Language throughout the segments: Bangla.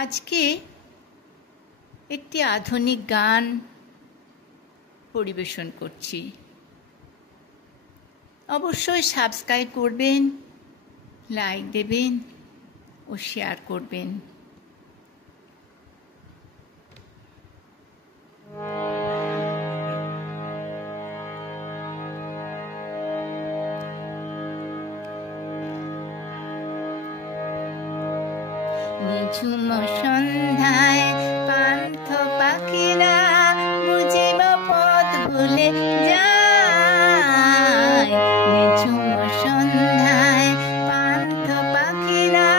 আজকে একটি আধুনিক গান পরিবেশন করছি। অবশ্যই সাবস্ক্রাইব করবেন, লাইক দেবেন ও শেয়ার করবেন। নিঝুম সন্ধ্যায় পান্থ পাখিরা বুঝিব পথ ভুলে যায়। নিঝুম সন্ধ্যায় পান্থ পাখিরা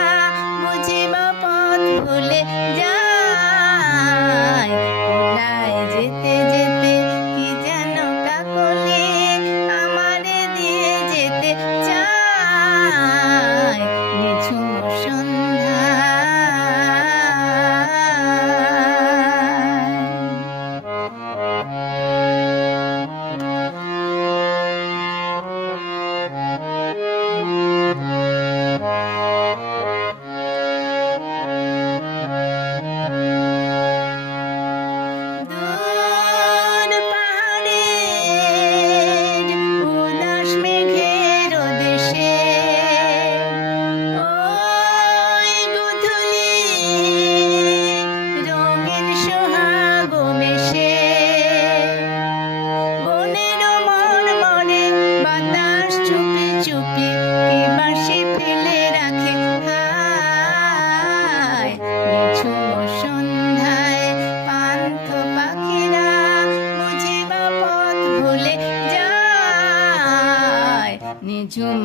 বুঝিব পথ ভুলে যায়। ভোলায় যেতে যেতে কি যেন কাকলি আমারে দিয়ে যেতে চায়। নিঝুম সন্ধ্যায় পান্থ পাখিরা বুঝিবা পথ ভুলে যায়। নিঝুম